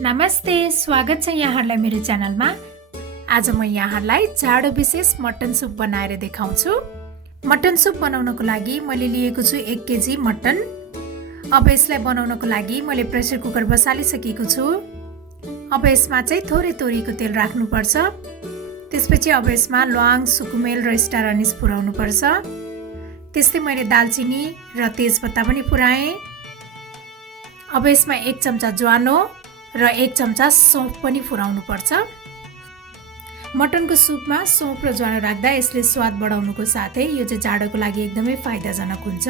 नमस्ते, स्वागत छ यहाँहरूलाई मेरो च्यानलमा। आज म यहाँहरूलाई जाडो विशेष मटन सुप बनाएर देखाउँछु। मटन सुप बनाउनको लागि मैले लिएको छु 1 केजी मटन। अब यसलाई बनाउनको लागि मैले प्रेसर कुकर बसालिसकेको छु। अब यसमा चाहिँ थोरै तोरीको तेल राख्नुपर्छ। त्यसपछि अब यसमा ल्वाङ, सुकुमेल र स्टार अनिस पुर्याउनुपर्छ। त्यस्तै मैले दालचिनी र तेजपत्ता पनि पुर्याएँ। अब यसमा 1 चम्चा ज्वानो र 1 चम्चा सौंफ पनि फुराउनु पर्छ। मटनको सुपमा सौंफ र ज्वानो राख्दा यसले स्वाद बढाउनुको साथै यो चाहिँ जाडोको लागि एकदमै फाइदाजनक हुन्छ।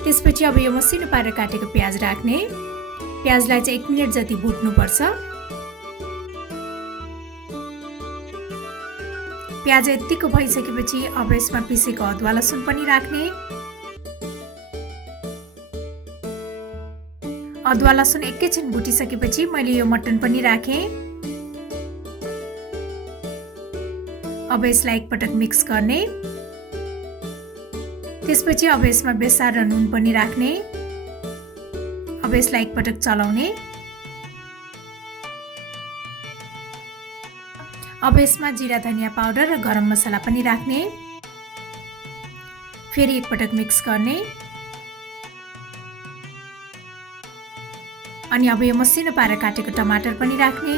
त्यसपछि अब यो मसिनो पारेर काटेको प्याज राख्ने। प्याजलाई चाहिँ 1 मिनेट जति भुट्नुपर्छ। प्याज यतिको भइसकेपछि अब यसमा पिसेको अदुवा लसुन पनि राख्ने। अदुवा लसुन एकैछिन भुटिसकेपछि मैले यो मटन पनि राखेँ। अब यसलाई एकपटक मिक्स गर्ने। त्यसपछि अब यसमा बेसार र नुन पनि राख्ने। अब यसलाई एकपटक चलाउने। अब यसमा जिरा धनिया पाउडर र गरम मसला पनि राख्ने। फेरि एकपटक मिक्स गर्ने। अनि अब यो मसिनो पारेर काटेको टमाटर पनि राख्ने।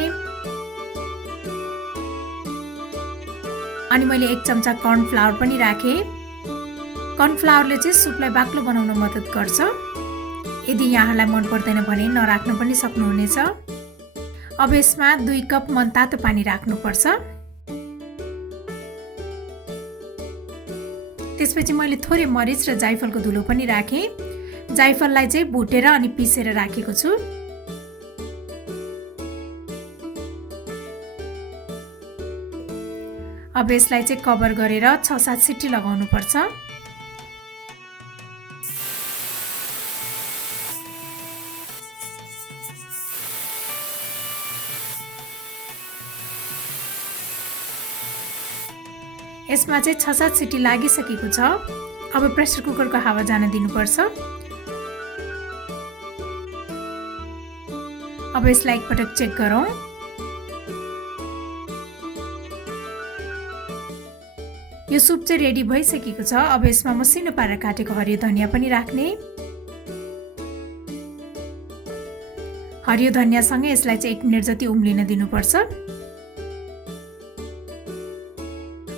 अनि मैले 1 चम्चा कर्न फ्लावर पनि राखेँ। कर्न फ्लावरले चाहिँ सुपलाई बाक्लो बनाउन मद्दत गर्छ। यदि यहाँलाई मन पर्दैन भने नराख्न पनि सक्नुहुनेछ। अब यसमा 2 कप मनतातो पानी राख्नुपर्छ। त्यसपछि मैले थोरै मरिच र जाइफलको धुलो पनि राखेँ। जाइफललाई चाहिँ भुटेर अनि पिसेर राखेको छु। अब यसलाई चाहिँ कभर गरेर 6-7 सिटी लगाउनु पर्छ। यसमा चाहिँ 6-7 सिटी लागिसकेको छ। अब प्रेसर कुकरको हावा जान दिनुपर्छ। अब यसलाई एकपटक चेक गरौँ। यो सुप चाहिँ रेडी भइसकेको छ। अब यसमा मसिनो पारेर काटेको हरियो धनिया पनि राख्ने। हरियो धनियासँगै यसलाई चाहिँ 1 मिनेट जति उम्लिन दिनुपर्छ।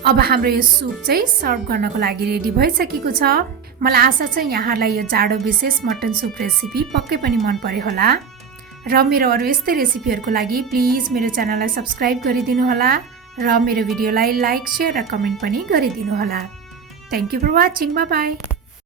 अब हाम्रो यो सुप चाहिँ सर्भ गर्नको लागि रेडी भइसकेको छ। मलाई आशा छ यहाँलाई यो जाडो विशेष मटन सुप रेसिपी पक्कै पनि मन पर्यो होला। र मेरो अरू यस्तै रेसिपीहरूको लागि प्लिज मेरो च्यानललाई सब्स्क्राइब गरिदिनु होला र मेरो भिडियोलाई लाइक, शेयर र कमेन्ट पनि गरिदिनु होला। Thank you for watching. Bye by.